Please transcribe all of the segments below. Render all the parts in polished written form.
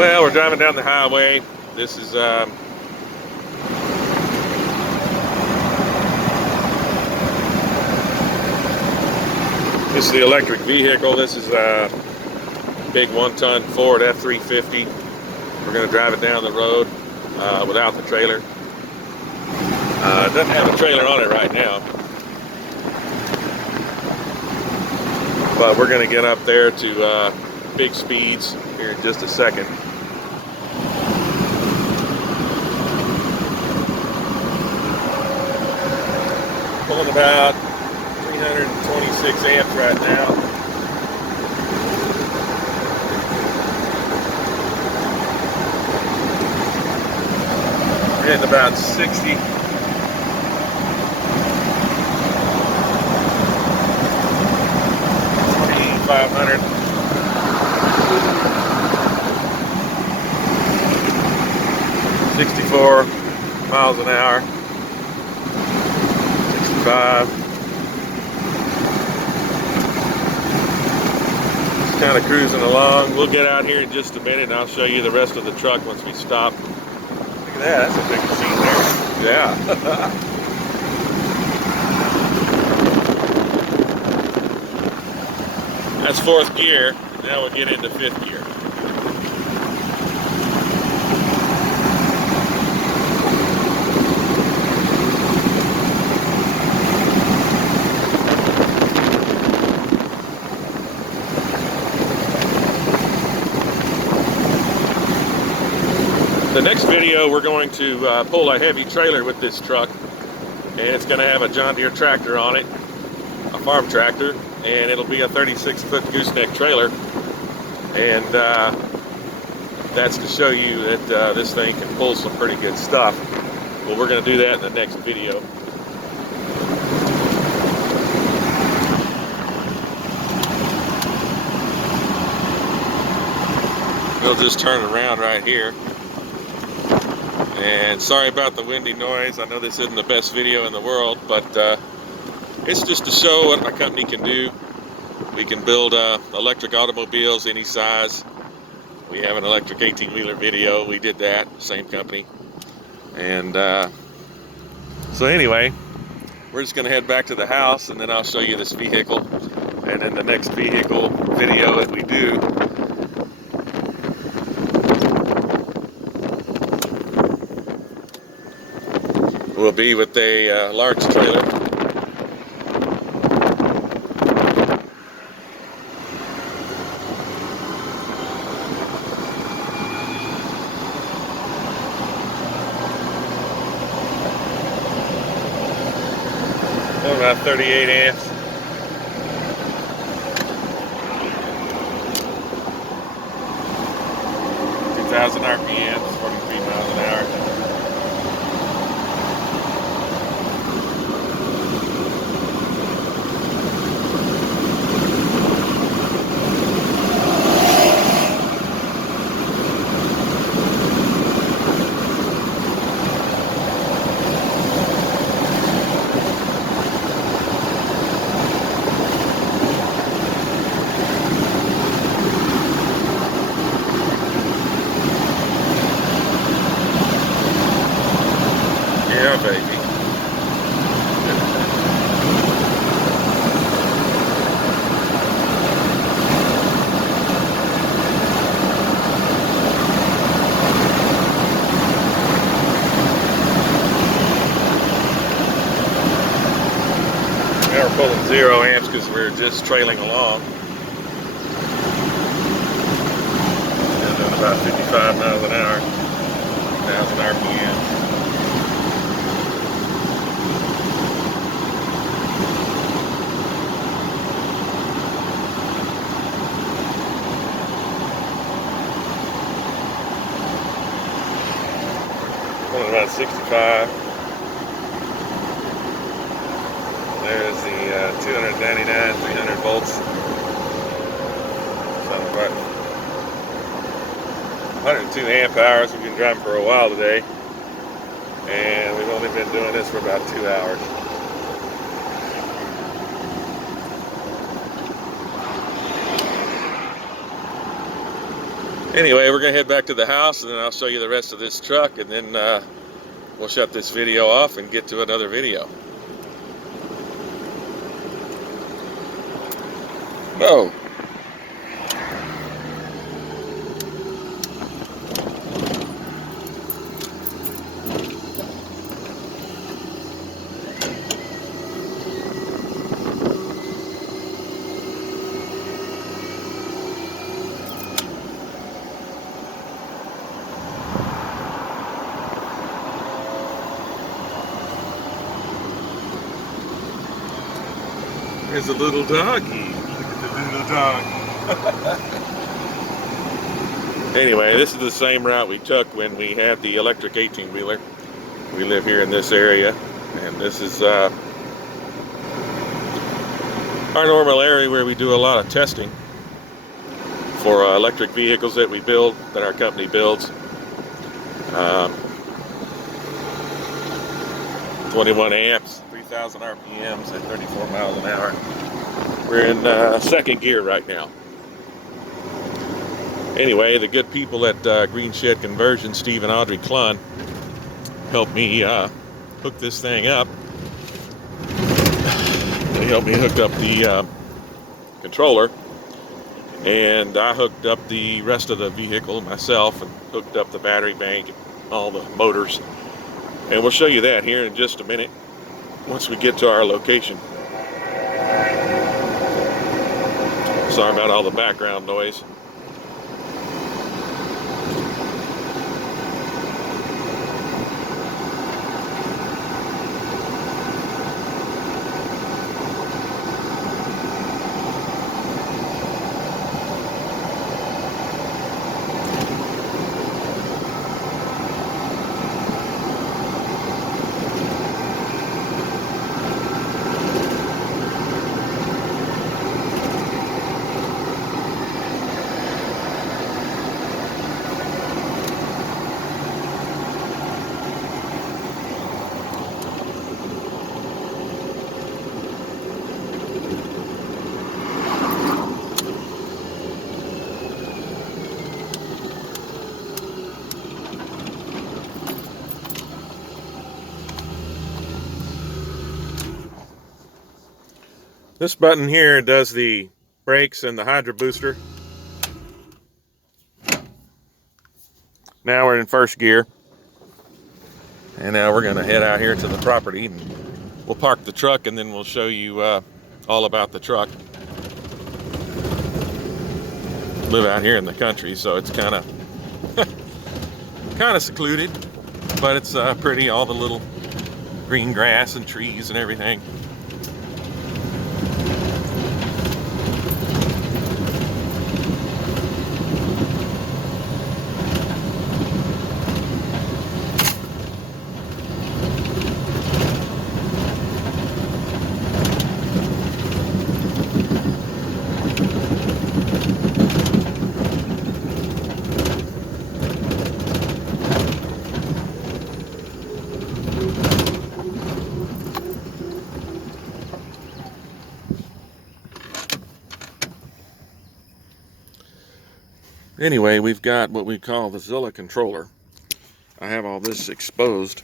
Well, we're driving down the highway. This is the electric vehicle. This is a big 1-ton Ford F-350. We're going to drive it down the road without the trailer. It doesn't have a trailer on it right now, but we're going to get up there to big speeds here in just a second. Pulling about 326 amps right now. We're hitting about 60. 500. 64 miles an hour. 65. Just kind of cruising along. We'll get out here in just a minute and I'll show you the rest of the truck once we stop. Look at that, that's a big machine there. Yeah. That's 4th gear. Now we'll get into 5th gear. The next video, we're going to pull a heavy trailer with this truck, and it's going to have a John Deere tractor on it, a farm tractor, and it'll be a 36-foot gooseneck trailer. And that's to show you that this thing can pull some pretty good stuff. Well, we're going to do that in the next video. We'll just turn around right here. And sorry about the windy noise. I know this isn't the best video in the world, but it's just to show what my company can do. We can build electric automobiles any size. We have an electric 18-wheeler video. We did that, same company. And so anyway, we're just going to head back to the house, and then I'll show you this vehicle. And then the next vehicle video that we do, will be with a large trailer. About 38 amps. (2,000 RPMs, 43 miles an hour. Yeah, baby. Now we're pulling 0 amps because we're just trailing along. And doing about 55 miles an hour, 1,000 RPM. About 65. There's the 299, 300 volts. So about 102 amp hours. We've been driving for a while today, and we've only been doing this for about 2 hours. Anyway, we're gonna head back to the house, and then I'll show you the rest of this truck, and then we'll shut this video off and get to another video. Oh. There's a little doggy. Look at the little dog. Anyway, this is the same route we took when we had the electric 18-wheeler. We live here in this area, and this is our normal area where we do a lot of testing for electric vehicles that we build, that our company builds. 21 amps, 3,000 RPMs at 34 miles an hour. We're in second gear right now. Anyway, the good people at Green Shed Conversion, Steve and Audrey Klun, helped me hook this thing up. They helped me hook up the controller, and I hooked up the rest of the vehicle myself and hooked up the battery bank and all the motors. And we'll show you that here in just a minute once we get to our location. Sorry about all the background noise. This button here does the brakes and the hydro booster. Now we're in first gear. And now we're gonna head out here to the property, and we'll park the truck, and then we'll show you all about the truck. Live out here in the country, so it's kind of secluded, but it's pretty, all the little green grass and trees and everything. Anyway, we've got what we call the Zilla controller. I have all this exposed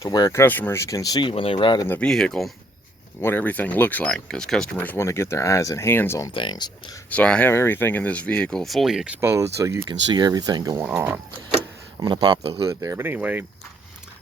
to where customers can see when they ride in the vehicle what everything looks like, because customers want to get their eyes and hands on things. So I have everything in this vehicle fully exposed so you can see everything going on. I'm going to pop the hood there. But anyway,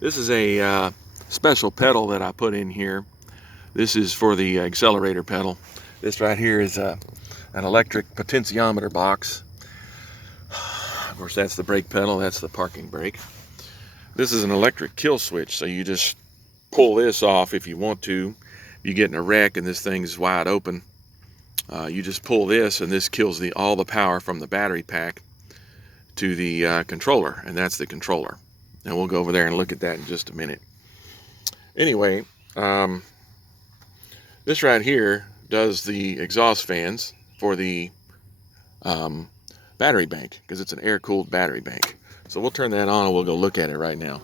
this is a special pedal that I put in here. This is for the accelerator pedal. This right here is an electric potentiometer box. Of course, that's the brake pedal, that's the parking brake. This is an electric kill switch, so you just pull this off if you want to. If you get in a wreck and this thing's wide open, you just pull this, and this kills all the power from the battery pack to the controller, and that's the controller. And we'll go over there and look at that in just a minute. Anyway, this right here does the exhaust fans for the battery bank, because it's an air-cooled battery bank. So we'll turn that on and we'll go look at it right now.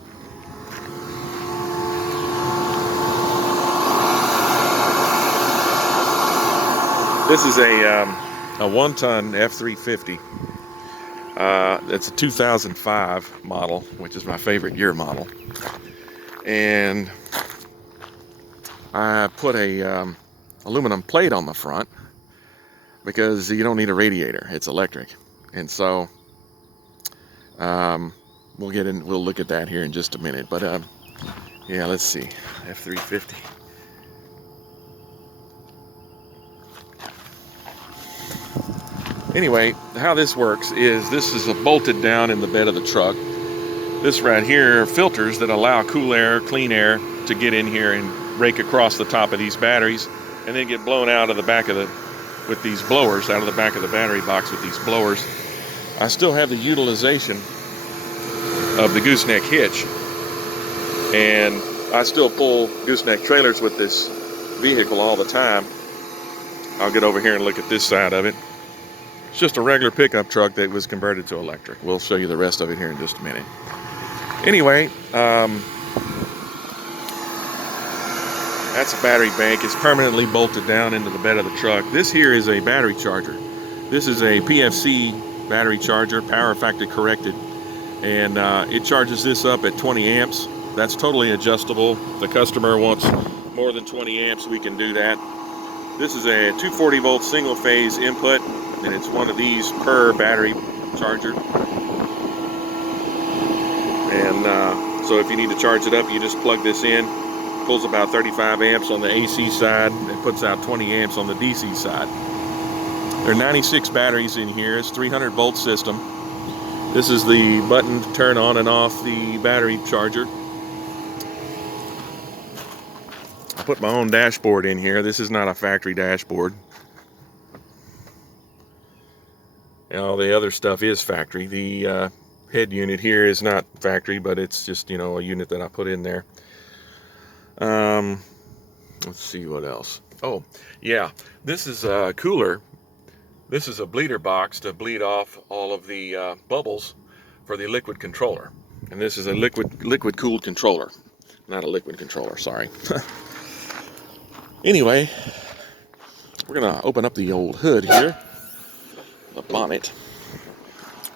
This is a 1-ton F350. It's a 2005 model, which is my favorite year model. And I put a aluminum plate on the front because you don't need a radiator, it's electric. And so we'll look at that here in just a minute. But yeah, let's see, F350. Anyway, how this works is this is bolted down in the bed of the truck. This right here are filters that allow cool air, clean air to get in here and rake across the top of these batteries and then get blown out of the back of with these blowers, out of the back of the battery box with these blowers. I still have the utilization of the gooseneck hitch, and I still pull gooseneck trailers with this vehicle all the time. I'll get over here and look at this side of it. It's just a regular pickup truck that was converted to electric. We'll show you the rest of it here in just a minute. Anyway, that's a battery bank. It's permanently bolted down into the bed of the truck. This here is a battery charger. This is a PFC battery charger, power factor corrected, and it charges this up at 20 amps. That's totally adjustable. If the customer wants more than 20 amps, we can do that. This is a 240 volt single phase input, and it's one of these per battery charger. And so if you need to charge it up, you just plug this in. Pulls about 35 amps on the AC side, and puts out 20 amps on the DC side. There are 96 batteries in here. It's a 300 volt system. This is the button to turn on and off the battery charger. I put my own dashboard in here. This is not a factory dashboard. And all the other stuff is factory. The head unit here is not factory, but it's just, you know, a unit that I put in there. Let's see what else. Oh, yeah, this is a cooler. This is a bleeder box to bleed off all of the bubbles for the liquid controller. And this is a liquid cooled controller, not a liquid controller, sorry. Anyway, we're gonna open up the old hood here, the bonnet.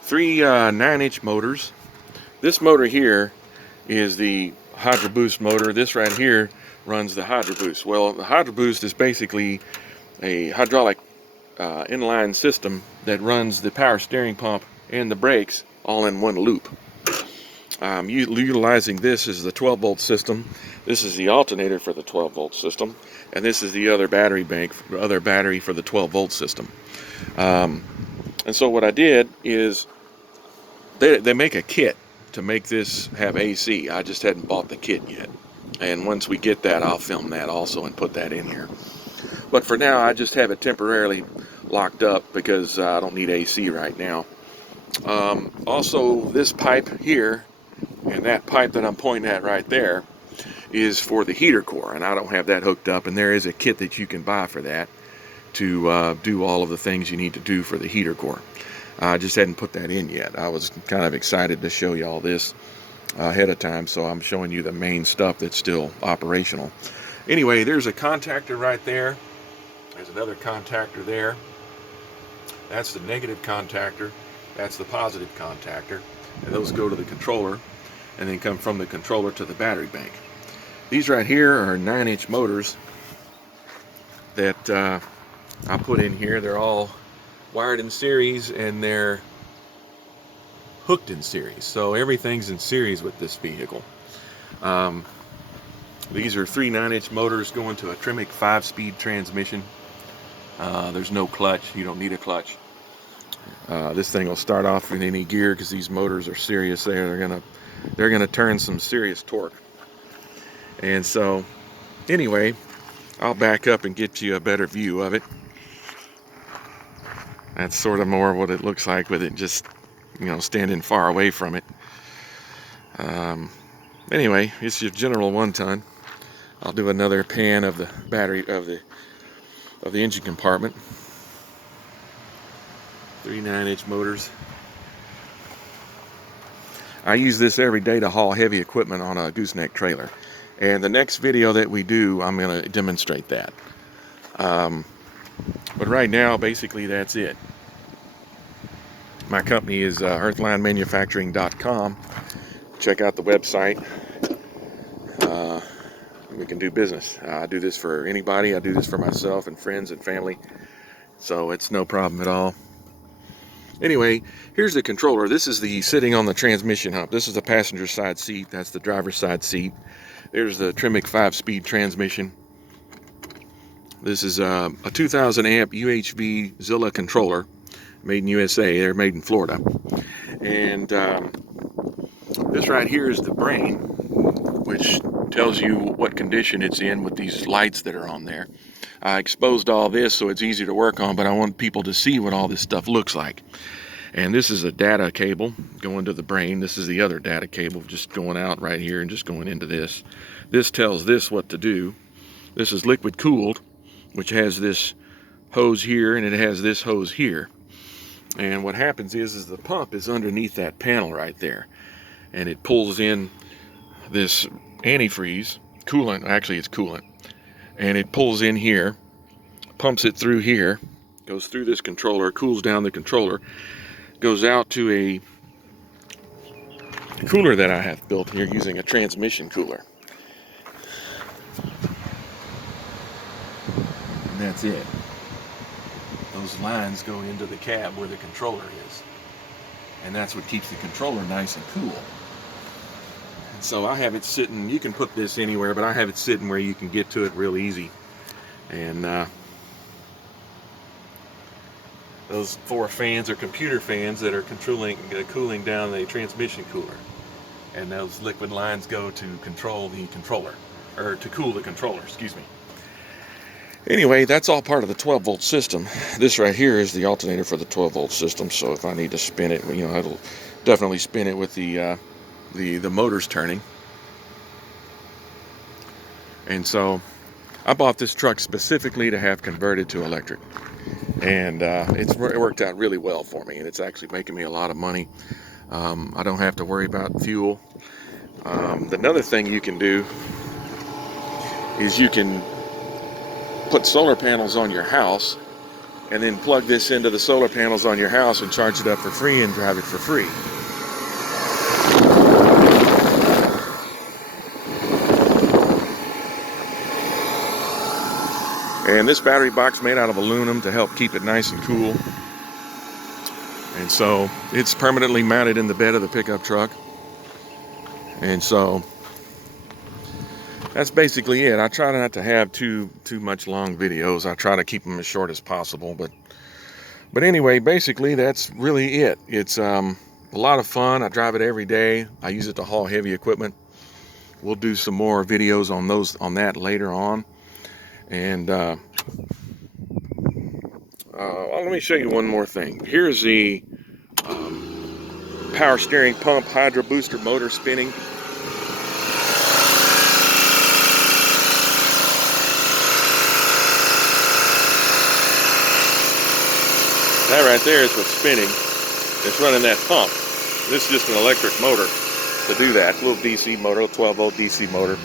3 9-inch motors. This motor here is the Hydro Boost motor. This right here runs the Hydro Boost. Well, the Hydro Boost is basically a hydraulic inline system that runs the power steering pump and the brakes all in one loop. Utilizing this is the 12 volt system. This is the alternator for the 12 volt system, and this is the other battery bank, other battery for the 12 volt system. And so what I did is they make a kit to make this have AC. I just hadn't bought the kit yet, and once we get that, I'll film that also and put that in here. But for now, I just have it temporarily locked up because I don't need AC right now. Also, this pipe here and that pipe that I'm pointing at right there is for the heater core, and I don't have that hooked up, and there is a kit that you can buy for that to do all of the things you need to do for the heater core. I just hadn't put that in yet. I was kind of excited to show you all this ahead of time, so I'm showing you the main stuff that's still operational. Anyway, there's a contactor right there. There's another contactor there. That's the negative contactor. That's the positive contactor. And those go to the controller and then come from the controller to the battery bank. These right here are 9-inch motors that I put in here. They're all wired in series and they're hooked in series. So everything's in series with this vehicle. These are 3 9-inch motors going to a Tremec 5-speed transmission. There's no clutch. You don't need a clutch. This thing will start off in any gear because these motors are serious. They're gonna turn some serious torque. And so, anyway, I'll back up and get you a better view of it. That's sort of more what it looks like with it just, you know, standing far away from it. Anyway, it's your general 1-ton. I'll do another pan of the battery of the engine compartment. 3 9-inch motors. I use this every day to haul heavy equipment on a gooseneck trailer. And the next video that we do, I'm going to demonstrate that. But right now, basically, that's it. My company is earthlinemanufacturing.com. Check out the website. We can do business. I do this for anybody. I do this for myself and friends and family. So it's no problem at all. Anyway, here's the controller. This is the sitting on the transmission hump. This is the passenger side seat. That's the driver's side seat. There's the Tremec 5-speed transmission. This is a 2000 amp UHV Zilla controller, made in USA. They're made in Florida. And this right here is the brain, which tells you what condition it's in with these lights that are on there. I exposed all this so it's easy to work on, but I want people to see what all this stuff looks like. And this is a data cable going to the brain. This is the other data cable just going out right here and just going into this. This tells this what to do. This is liquid cooled, which has this hose here and it has this hose here. And what happens is the pump is underneath that panel right there. And it pulls in this antifreeze, coolant, actually it's coolant. And it pulls in here, pumps it through here, goes through this controller, cools down the controller, goes out to a cooler that I have built here using a transmission cooler. And that's it. Those lines go into the cab where the controller is. And that's what keeps the controller nice and cool. And so I have it sitting, you can put this anywhere, but I have it sitting where you can get to it real easy. And those 4 fans are computer fans that are cooling down the transmission cooler. And those liquid lines go to control the controller, or to cool the controller, excuse me. Anyway, that's all part of the 12-volt system. This right here is the alternator for the 12-volt system, so if I need to spin it, you know, it'll definitely spin it with the motors turning. And so I bought this truck specifically to have converted to electric. And it worked out really well for me, and it's actually making me a lot of money. I don't have to worry about fuel. Another thing you can do is you can put solar panels on your house and then plug this into the solar panels on your house and charge it up for free and drive it for free. And this battery box made out of aluminum to help keep it nice and cool. And so it's permanently mounted in the bed of the pickup truck. And so that's basically it. I try not to have too much long videos. I try to keep them as short as possible. But anyway, basically that's really it. It's a lot of fun. I drive it every day. I use it to haul heavy equipment. We'll do some more videos on that later on. And let me show you one more thing. Here's the power steering pump hydro booster motor spinning. That right there is what's spinning. It's running that pump. This is just an electric motor to do that. A little DC motor, a 12-volt DC motor.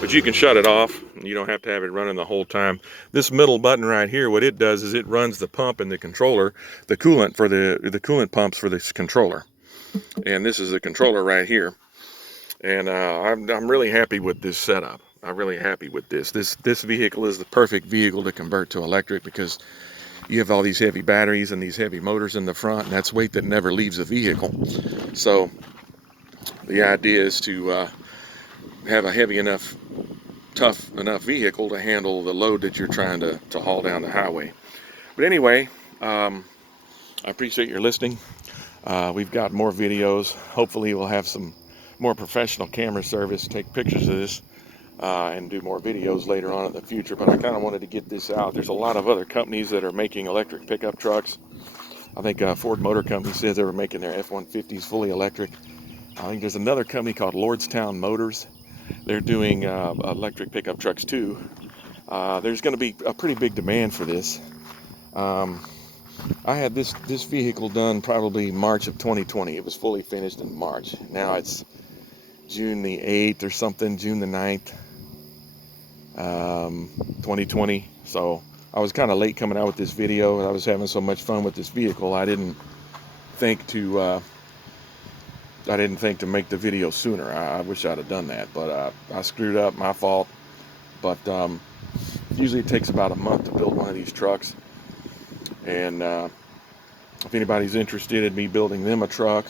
But you can shut it off. You don't have to have it running the whole time. This middle button right here, what it does is it runs the pump and the controller, the coolant for the coolant pumps for this controller. And this is the controller right here. And I'm really happy with this setup. I'm really happy with this. This vehicle is the perfect vehicle to convert to electric because you have all these heavy batteries and these heavy motors in the front, and that's weight that never leaves the vehicle. So the idea is to have a heavy enough, tough enough vehicle to handle the load that you're trying to haul down the highway. But anyway, I appreciate your listening. We've got more videos. Hopefully we'll have some more professional camera service, take pictures of this, and do more videos later on in the future. But I kind of wanted to get this out. There's a lot of other companies that are making electric pickup trucks. I think Ford Motor Company says they were making their F-150s fully electric. I think there's another company called Lordstown Motors. They're doing electric pickup trucks too. There's going to be a pretty big demand for this. I had this vehicle done probably March of 2020. It was fully finished in March. Now it's June the 8th or something, June the 9th, 2020. So I was kind of late coming out with this video. I was having so much fun with this vehicle. I didn't think to make the video sooner. I wish I'd have done that, but I screwed up, my fault. But usually it takes about a month to build one of these trucks, and if anybody's interested in me building them a truck,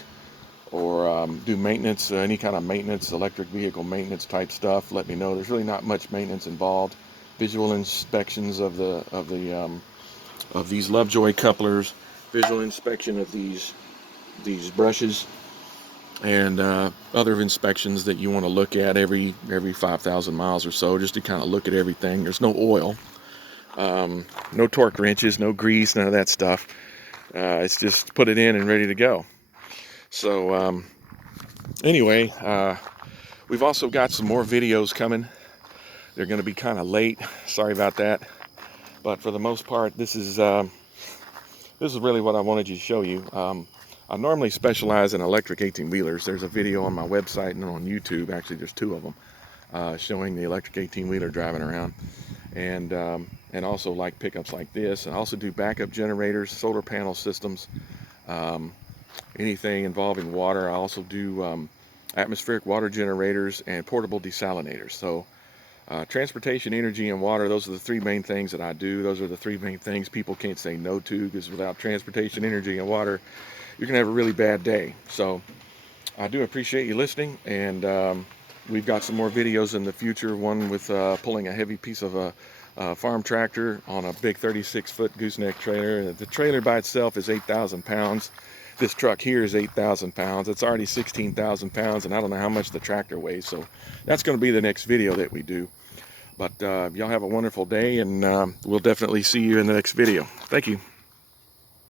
or do maintenance, any kind of maintenance, electric vehicle maintenance type stuff, let me know. There's really not much maintenance involved. Visual inspections of these Lovejoy couplers, visual inspection of these brushes, and other inspections that you want to look at every 5,000 miles or so, just to kind of look at everything. There's no oil, no torque wrenches, no grease, none of that stuff. It's just put it in and ready to go. So anyway, we've also got some more videos coming. They're going to be kind of late. Sorry about that. But for the most part, this is really what I wanted to show you. I normally specialize in electric 18-wheelers. There's a video on my website and on YouTube. Actually, there's two of them showing the electric 18-wheeler driving around, and also like pickups like this. I also do backup generators, solar panel systems, anything involving water. I also do atmospheric water generators and portable desalinators. So transportation, energy, and water, those are the three main things that I do. Those are the three main things people can't say no to, because without transportation, energy, and water, you're going to have a really bad day. So I do appreciate you listening, and we've got some more videos in the future, one with pulling a heavy piece of a farm tractor on a big 36-foot gooseneck trailer. The trailer by itself is 8,000 pounds. This truck here is 8,000 pounds. It's already 16,000 pounds, and I don't know how much the tractor weighs. So that's going to be the next video that we do. But y'all have a wonderful day, and we'll definitely see you in the next video. Thank you.